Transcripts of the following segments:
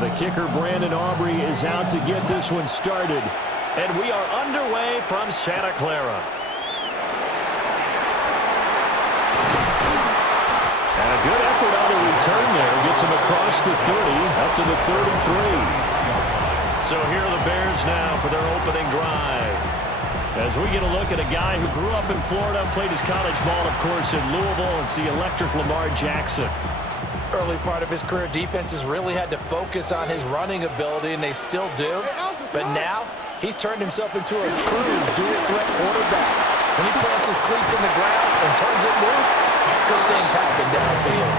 The kicker, Brandon Aubrey, is out to get this one started. And we are underway from Santa Clara. And a good effort on the return there. Gets him across the 30, up to the 33. So here are the Bears now for their opening drive. As we get a look at a guy who grew up in Florida, played his college ball, of course, in Louisville. It's the electric Lamar Jackson. Early part of his career, defenses really had to focus on his running ability, and they still do. But now, he's turned himself into a true dual-threat quarterback. When he plants his cleats in the ground and turns it loose, good things happen downfield.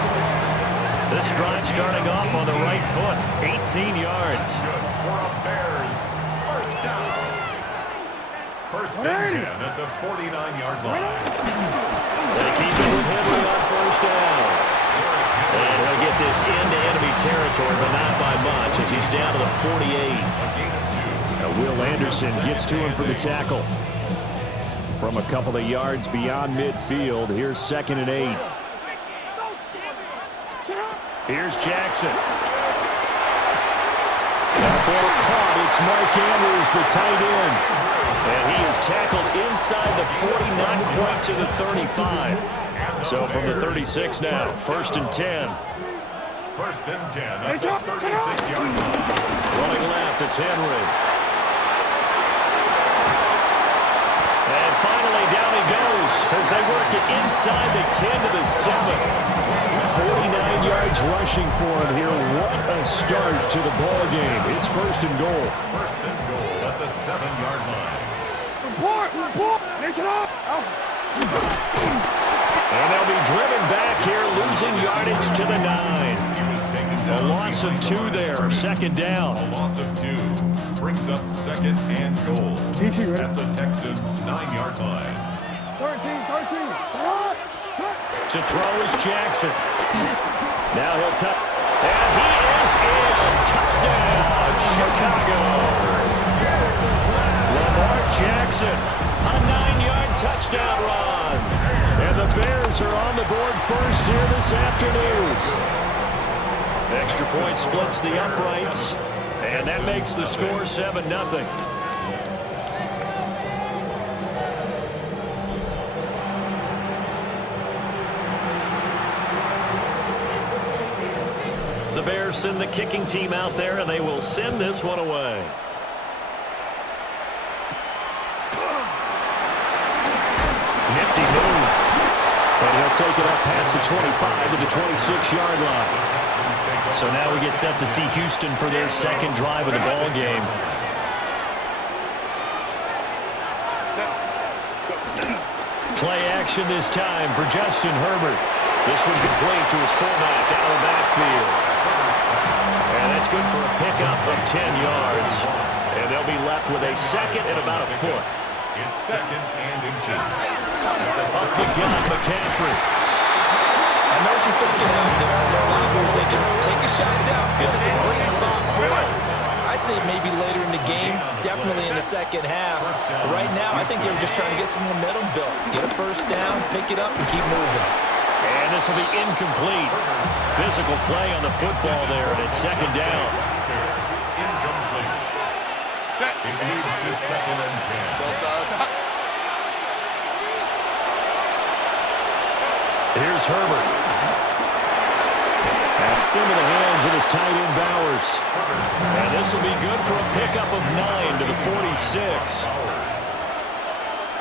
This drive starting off on the right foot, 18 yards. Bears, first down. First and 10 at the 49-yard line. They keep it with Henry on first down. And he'll get this into enemy territory, but not by much, as he's down to the 48. Now Will Anderson gets to him for the tackle. From a couple of yards beyond midfield, here's 2nd and 8. Here's Jackson. That ball caught. It's Mark Andrews, the tight end. And he is tackled inside the 40, not quite to the 35. So from the 36 now, 1st and 10. First and 10 at the 36-yard line. Running left, it's Henry. And finally down he goes as they work it inside the 10 to the 7. 49 yards rushing for him here. What a start to the ball game. It's 1st and goal. First and goal at the 7-yard line. And they'll be driven back here, losing yardage to the 9. A loss of 2 there, 2nd down. A loss of 2 brings up 2nd and goal at the Texans' 9-yard line. 13. To throw is Jackson. Now he'll touch. And he is in. Touchdown, Chicago. Lamar Jackson, a 9-yard touchdown run. And the Bears are on the board first here this afternoon. Extra point splits the uprights, and that makes the score 7-0. The Bears send the kicking team out there, and they will send this one away. Nifty move. And he'll take it up past the 25 to the 26-yard line. So now we get set to see Houston for their 2nd drive of the ball game. Play action this time for Justin Herbert. This one complete to his fullback out of the backfield. And that's good for a pickup of 10 yards. And they'll be left with a 2nd and about a foot. It's 2nd and inches. Up the gun, McCaffrey. I know what you're thinking out there. I know a lot of people are thinking, take a shot downfield. It's a great spot for it. I'd say maybe later in the game, definitely in the 2nd half. But right now, I think they were just trying to get some momentum built. Get a first down, pick it up, and keep moving. And this will be incomplete. Physical play on the football there, and it's 2nd down. Incomplete. It moves to 2nd and 10. Here's Herbert. That's into the hands of his tight end Bowers. And this will be good for a pickup of 9 to the 46.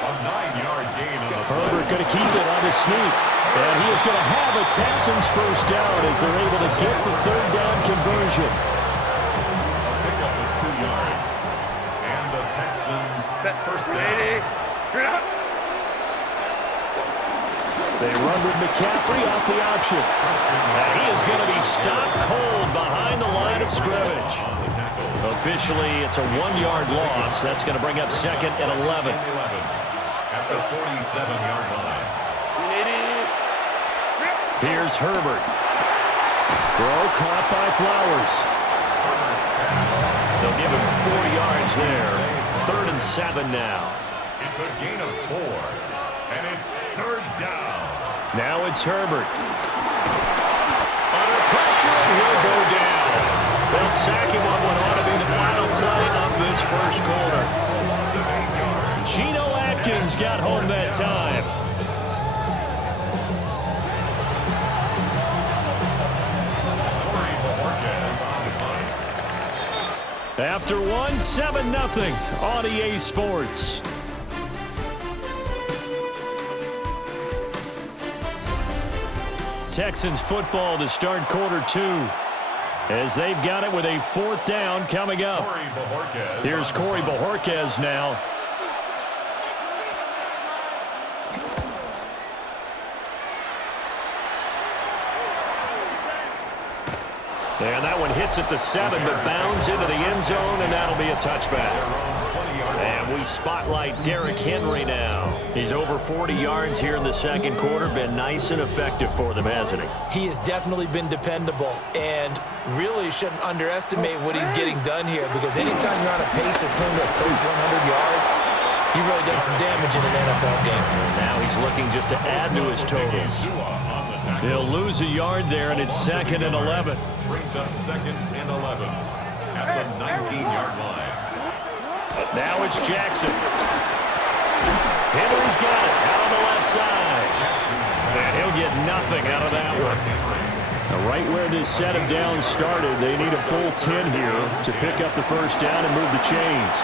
A 9-yard gain on the Herbert going to keep it on his sneak. And he is going to have a Texans first down as they're able to get the 3rd down conversion. A pickup of 2 yards. And the Texans first down. They run with McCaffrey off the option. And he is going to be stopped cold behind the line of scrimmage. Officially, it's a 1-yard loss. That's going to bring up 2nd and 11. At the 47-yard line. Here's Herbert. Throw caught by Flowers. They'll give him 4 yards there. 3rd and 7 now. It's a gain of 4. And it's 3rd down. Now it's Herbert. Under They'll sack him on what ought to be the final play of this first quarter. Geno Atkins got home that time. After one, 7-0 on EA Sports. Texans football to start quarter 2 as they've got it with a 4th down coming up. Here's Corey Bojorquez now. And that one hits at the 7, but bounds into the end zone, and that'll be a touchback. And we spotlight Derrick Henry now. He's over 40 yards here in the second quarter. Been nice and effective for them, hasn't he? He has definitely been dependable, and really shouldn't underestimate what he's getting done here, because anytime you're on a pace that's going to approach 100 yards, you've really done some damage in an NFL game. Now he's looking just to add to his totals. He'll lose a yard there, and it's 2nd and 11. Brings up 2nd and 11 at the 19-yard line. Now it's Jackson. Henry's got it out on the left side. And he'll get nothing out of that one. Now, right where this set of downs started, they need a full 10 here to pick up the first down and move the chains.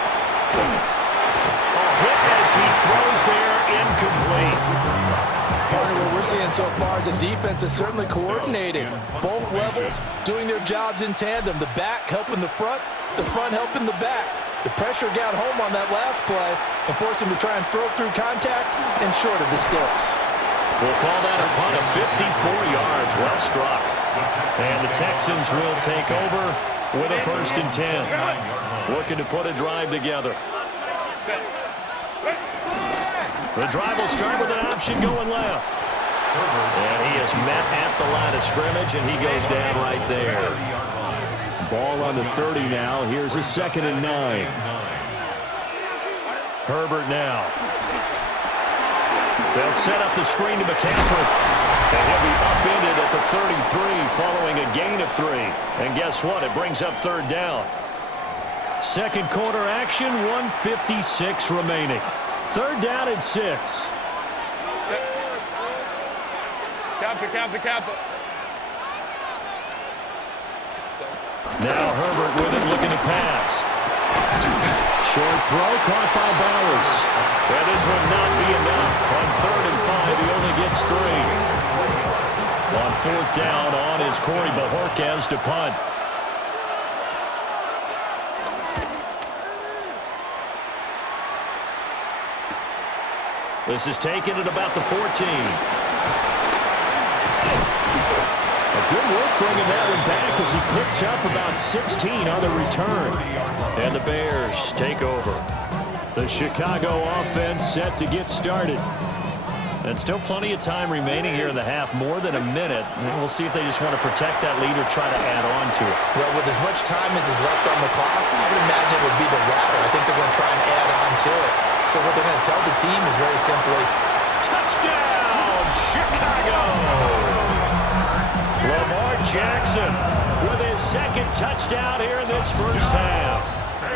A hit as he throws there, incomplete. Partner, what we're seeing so far is the defense is certainly coordinated. Both levels doing their jobs in tandem. The back helping the front helping the back. The pressure got home on that last play and forced him to try and throw through contact and short of the sticks. We'll call that a punt of 54 yards. Well struck. And the Texans will take over with a 1st and 10. Looking to put a drive together. The drive will start with an option going left. And he is met at the line of scrimmage, and he goes down right there. Ball on the 30 now. Here's a 2nd and 9. Herbert now. They'll set up the screen to McCaffrey. And he'll be upended at the 33 following a gain of 3. And guess what? It brings up 3rd down. Second quarter action, 1:56 remaining. 3rd down and 6. Kappa. Now Herbert with it, looking to pass. Short throw caught by Bowers. Well, this will not be enough. On 3rd and 5, he only gets 3. On 4th down, on is Corey Bojorquez to punt. This is taken at about the 14. Good work bringing that one back as he picks up about 16 on the return. And the Bears take over. The Chicago offense set to get started. And still plenty of time remaining here in the half, more than a minute. And we'll see if they just want to protect that lead or try to add on to it. Well, with as much time as is left on the clock, I would imagine it would be the latter. I think they're going to try and add on to it. So what they're going to tell the team is very simply, touchdown, Chicago! Lamar Jackson with his 2nd touchdown here in this first half.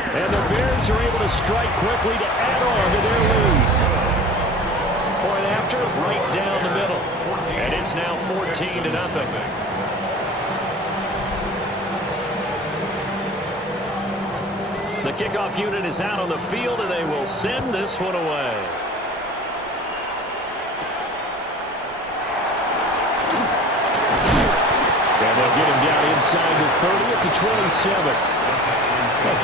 And the Bears are able to strike quickly to add on to their lead. Point after, right down the middle. And it's now 14-0. The kickoff unit is out on the field, and they will send this one away. They'll get him down inside the 30 at the 27.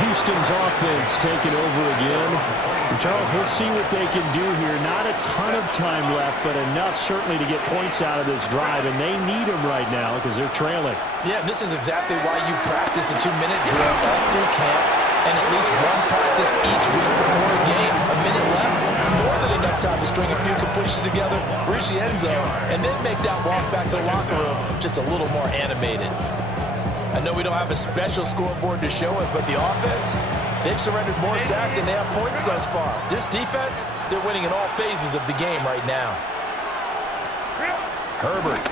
Houston's offense taking over again. And Charles, we'll see what they can do here. Not a ton of time left, but enough certainly to get points out of this drive, and they need them right now because they're trailing. Yeah, this is exactly why you practice a 2-minute drill all through camp and at least one practice each week before a game. A minute left, more than enough time to string a few completions together, reach the end zone, and then make that walk back to the locker room just a little more animated. I know we don't have a special scoreboard to show it, but the offense, they've surrendered more sacks than they have points thus far. This defense, they're winning in all phases of the game right now. Herbert.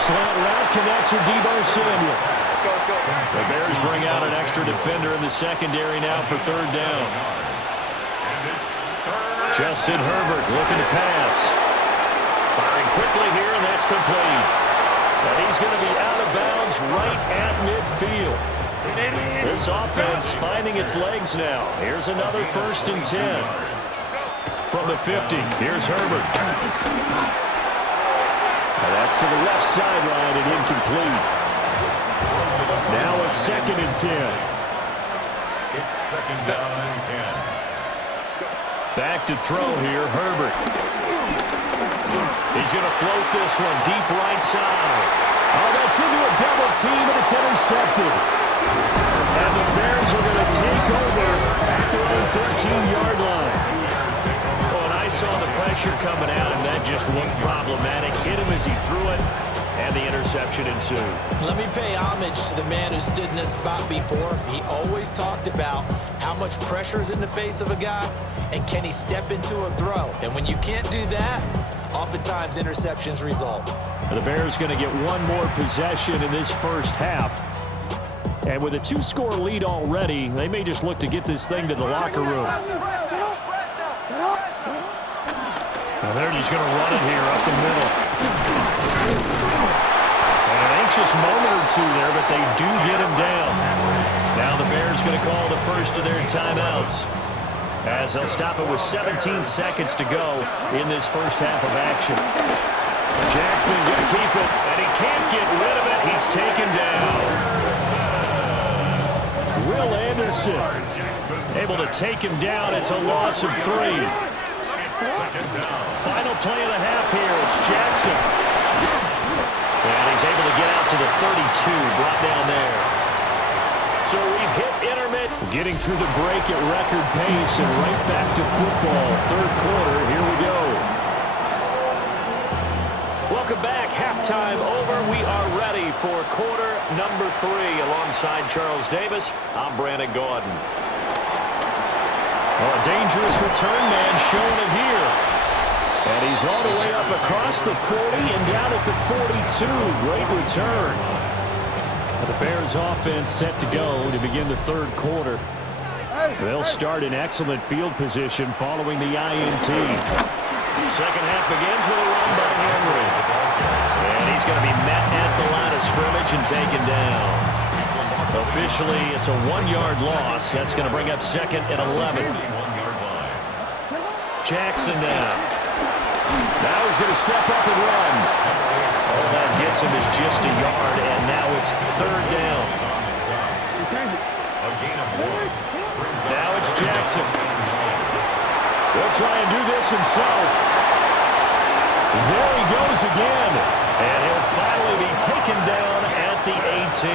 Slant route connects with Deebo Samuel. The Bears bring out an extra defender in the secondary now for third down. Justin Herbert looking to pass. Firing quickly here, and that's complete. And he's going to be out of bounds right at midfield. This offense finding its legs now. Here's another 1st and 10. From the 50, here's Herbert. And that's to the left sideline and incomplete. Now a 2nd and 10. It's 2nd down and 10. Back to throw here, Herbert. He's going to float this one deep right side. Oh, that's into a double team, and it's intercepted. And the Bears are going to take over at their own 13-yard line. Oh, and I saw the pressure coming out, and that just looked problematic. Hit him as he threw it, and the interception ensued. Let me pay homage to the man who stood in this spot before. He always talked about how much pressure is in the face of a guy, and can he step into a throw. And when you can't do that, oftentimes interceptions result. The Bears going to get one more possession in this first half. And with a 2-score lead already, they may just look to get this thing to the locker room. Now they're just going to run it here up the middle. And an anxious moment or two there, but they do get him down. Now the Bears going to call the first of their timeouts, as they'll stop it with 17 seconds to go in this first half of action. Jackson going to keep it, and he can't get rid of it. He's taken down. Will Anderson able to take him down. It's a loss of 3. Final play of the half here. It's Jackson. And he's able to get out to the 32, brought down there. So we've hit intermittent. Getting through the break at record pace and right back to football. Third quarter, here we go. Welcome back. Halftime over. We are ready for quarter number 3. Alongside Charles Davis, I'm Brandon Gaudin. Oh, a dangerous return man showing it here. And he's all the way up across the 40 and down at the 42. Great return. The Bears offense set to go to begin the third quarter. They'll start in excellent field position following the INT. Second half begins with a run by Henry. And he's going to be met at the line of scrimmage and taken down. Officially, it's a 1-yard loss. That's going to bring up 2nd and 11. Jackson now. Now he's going to step up and run. All that gets him is just a yard, and now it's 3rd down. Now it's Jackson. He'll try and do this himself. There he goes again. And he'll finally be taken down at the 18.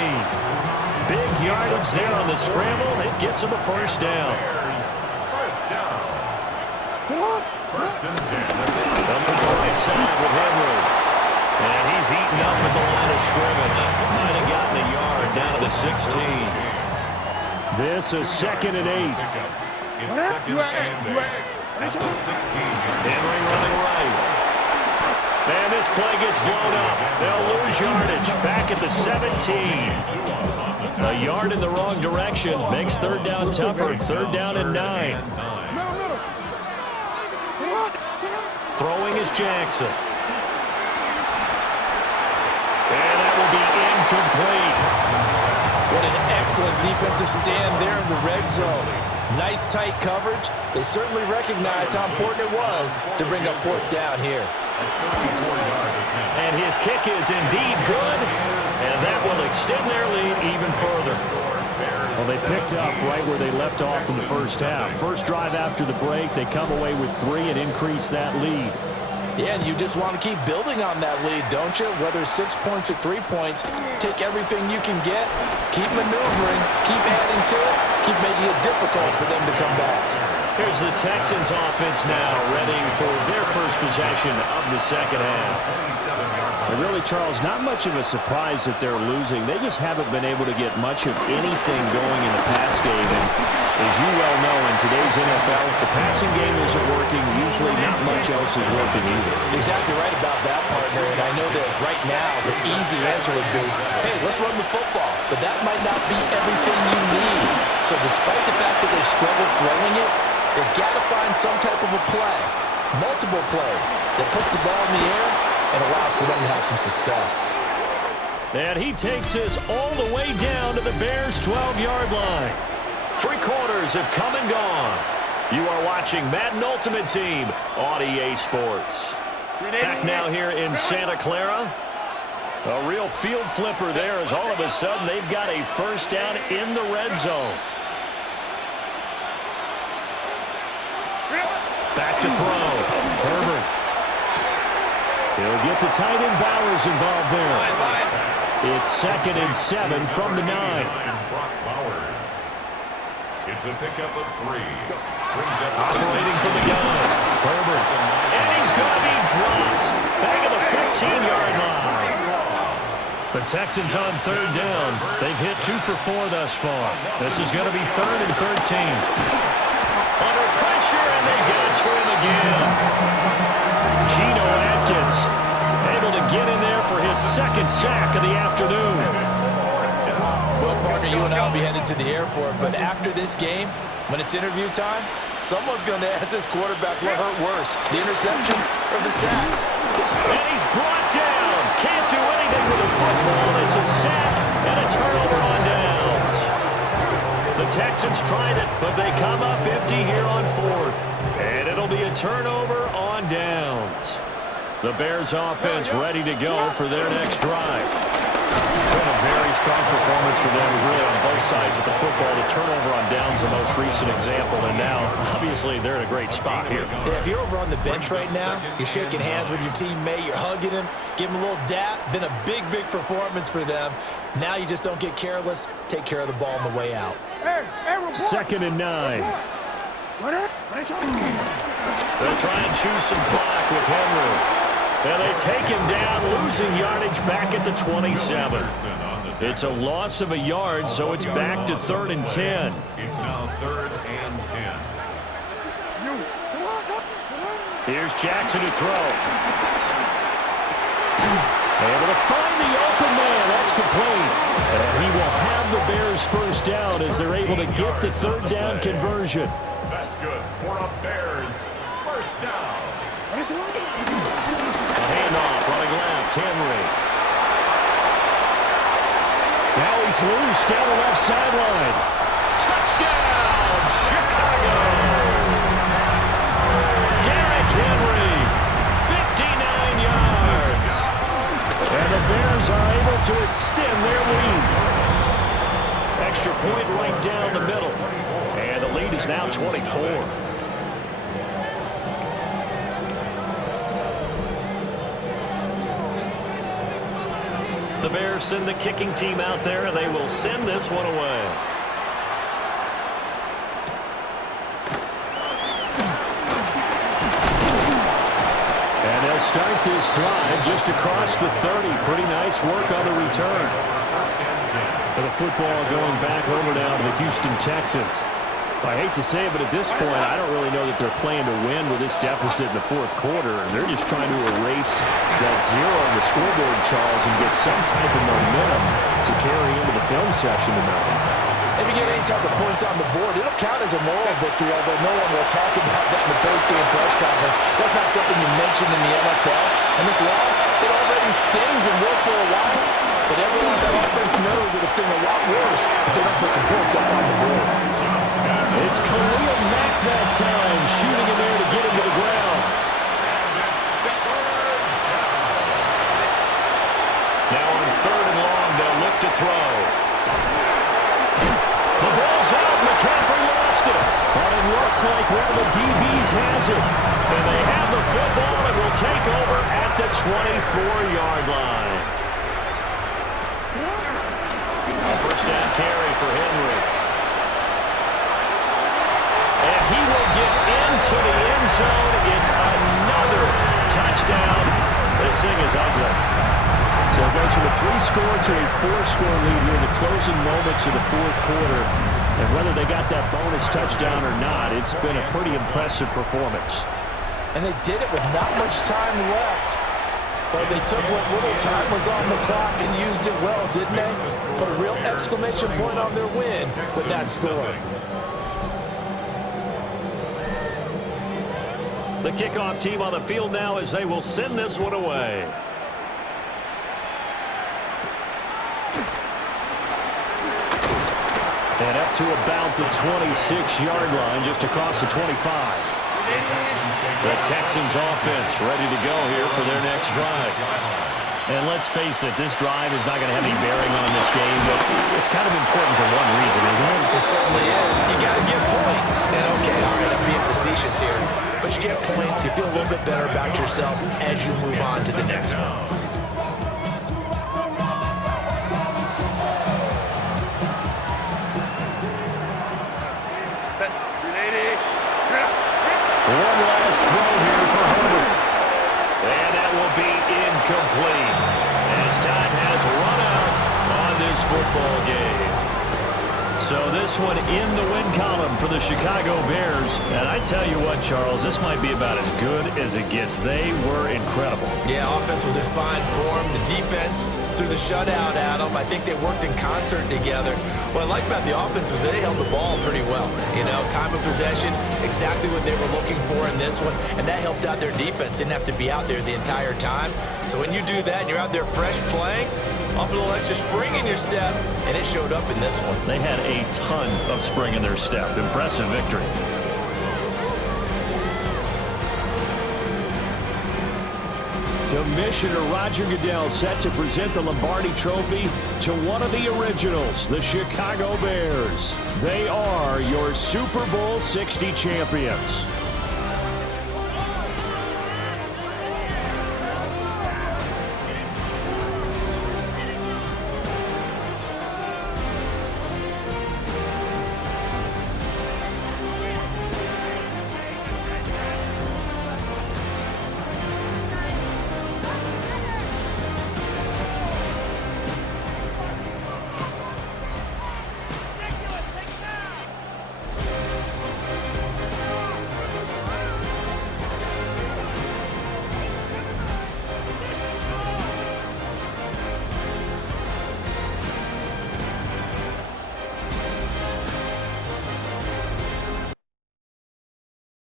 Big yardage there on the scramble. It gets him a 1st down. First and 10. They'll try the right side with Henry. And he's eaten up at the line of scrimmage. Might have gotten a yard down to the 16. This is 2nd and 8. It's 2nd and 8. At the 16. Henry running right. And this play gets blown up. They'll lose yardage back at the 17. A yard in the wrong direction makes 3rd down tougher. 3rd down and 9. Throwing is Jackson. And that will be incomplete. What an excellent defensive stand there in the red zone. Nice tight coverage. They certainly recognized how important it was to bring up 4th down here. And his kick is indeed good, and that will extend their lead even further. Well, they picked up right where they left off in the first half. First drive after the break, they come away with 3 and increase that lead. Yeah, and you just want to keep building on that lead, don't you? Whether 6 points or 3 points, take everything you can get, keep maneuvering, keep adding to it, keep making it difficult for them to come back. Here's the Texans offense now, ready for their first possession of the second half. And really, Charles, not much of a surprise that they're losing. They just haven't been able to get much of anything going in the pass game. And as you well know, in today's NFL, if the passing game isn't working, usually not much else is working either. Exactly right about that part. partner, and I know that right now the easy answer would be, hey, let's run the football. But that might not be everything you need. So despite the fact that they've struggled throwing it, they've got to find some type of a play, multiple plays, that puts the ball in the air and allows for them to have some success. And he takes this all the way down to the Bears' 12-yard line. 3 quarters have come and gone. You are watching Madden Ultimate Team on EA Sports. Back now here in Santa Clara. A real field flipper there as all of a sudden they've got a first down in the red zone. Back to throw. Herbert. He'll get the tight end Bowers involved there. It's 2nd and 7 from the 9. It's a pickup of 3. Operating for the gun. Herbert. And he's going to be dropped. Back at the 15-yard line. The Texans on 3rd down. They've hit 2 for 4 thus far. This is going to be 3rd and 13. Under pressure, and they get it to him again. Geno Atkins able to get in there for his 2nd sack of the afternoon. Well, partner, you and I will be headed to the airport, but after this game, when it's interview time, someone's going to ask this quarterback what hurt worse, the interceptions or the sacks. And he's brought down. Can't do anything with the football. It's a sack and a turnover on downs. The Texans tried it, but they come up empty here on 4th. And it'll be a turnover on downs. The Bears offense ready to go for their next drive. Been a very strong performance for them, really, on both sides of the football. The turnover on downs, the most recent example, and now, obviously, they're in a great spot here. Yeah, if you're over on the bench right now, you're shaking hands with your teammate, you're hugging him, give him a little dap. Been a big, big performance for them. Now you just don't get careless. Take care of the ball on the way out. 2nd and 9. They'll try and choose some clock with Henry. And they take him down, losing yardage back at the 27. It's a loss of a yard, so it's back to 3rd and 10. It's now 3rd and 10. Here's Jackson to throw. Able to find the open man. That's complete. And he will have the Bears first down as they're able to get the 3rd down conversion. That's good for a Bears first down. Handoff, running left, Henry. Now he's loose down the left sideline. Touchdown, Chicago! Derrick Henry, 59 yards. And the Bears are able to extend their lead. Extra point right down the middle. And the lead is now 24. The Bears send the kicking team out there, and they will send this one away. And they'll start this drive just across the 30. Pretty nice work on the return. And the football going back over now to the Houston Texans. I hate to say it, but at this point, I don't really know that they're playing to win with this deficit in the 4th quarter. And they're just trying to erase that 0 on the scoreboard, Charles, and get some type of momentum to carry into the film session tonight. If you get any type of points on the board, it'll count as a moral victory, although no one will talk about that in the post-game press conference. That's not something you mention in the NFL. And this loss, it already stings and will for a while. But everyone on that offense knows it'll sting a lot worse if they don't put some points up on the board. It's Khalil Mack that time, shooting in there to get him to the ground. Now on 3rd and long, they'll look to throw. The ball's out. McCaffrey lost it. But it looks like one of the DBs has it. And they have the football and will take over at the 24-yard line. A first down carry for Henry. And he will get into the end zone. It's another touchdown. This thing is ugly. So it goes from a 3-score to a 4-score lead here in the closing moments of the 4th quarter. And whether they got that bonus touchdown or not, it's been a pretty impressive performance. And they did it with not much time left. But they took what little time was on the clock and used it well, didn't they? Put a real exclamation point on their win with that score. The kickoff team on the field now as they will send this one away. And up to about the 26-yard line, just across the 25. The Texans offense ready to go here for their next drive. And let's face it, this drive is not going to have any bearing on this game, but it's kind of important for one reason, isn't it? It certainly is. You got to get points. And okay, all right, I'm being facetious here. But you get points, you feel a little bit better about yourself as you move on to the next one. One last throw here for Herbert. And that will be incomplete. As time has run out on this football game. So this one in the win column for the Chicago Bears. And I tell you what, Charles, this might be about as good as it gets. They were incredible. Yeah, offense was in fine form. The defense threw the shutout at them. I think they worked in concert together. What I like about the offense was they held the ball pretty well. You know, time of possession, exactly what they were looking for in this one. And that helped out their defense. Didn't have to be out there the entire time. So when you do that and you're out there fresh playing, up a little extra spring in your step, and it showed up in this one. They had a ton of spring in their step. Impressive victory. Commissioner Roger Goodell set to present the Lombardi Trophy to one of the originals, the Chicago Bears. They are your Super Bowl 60 champions.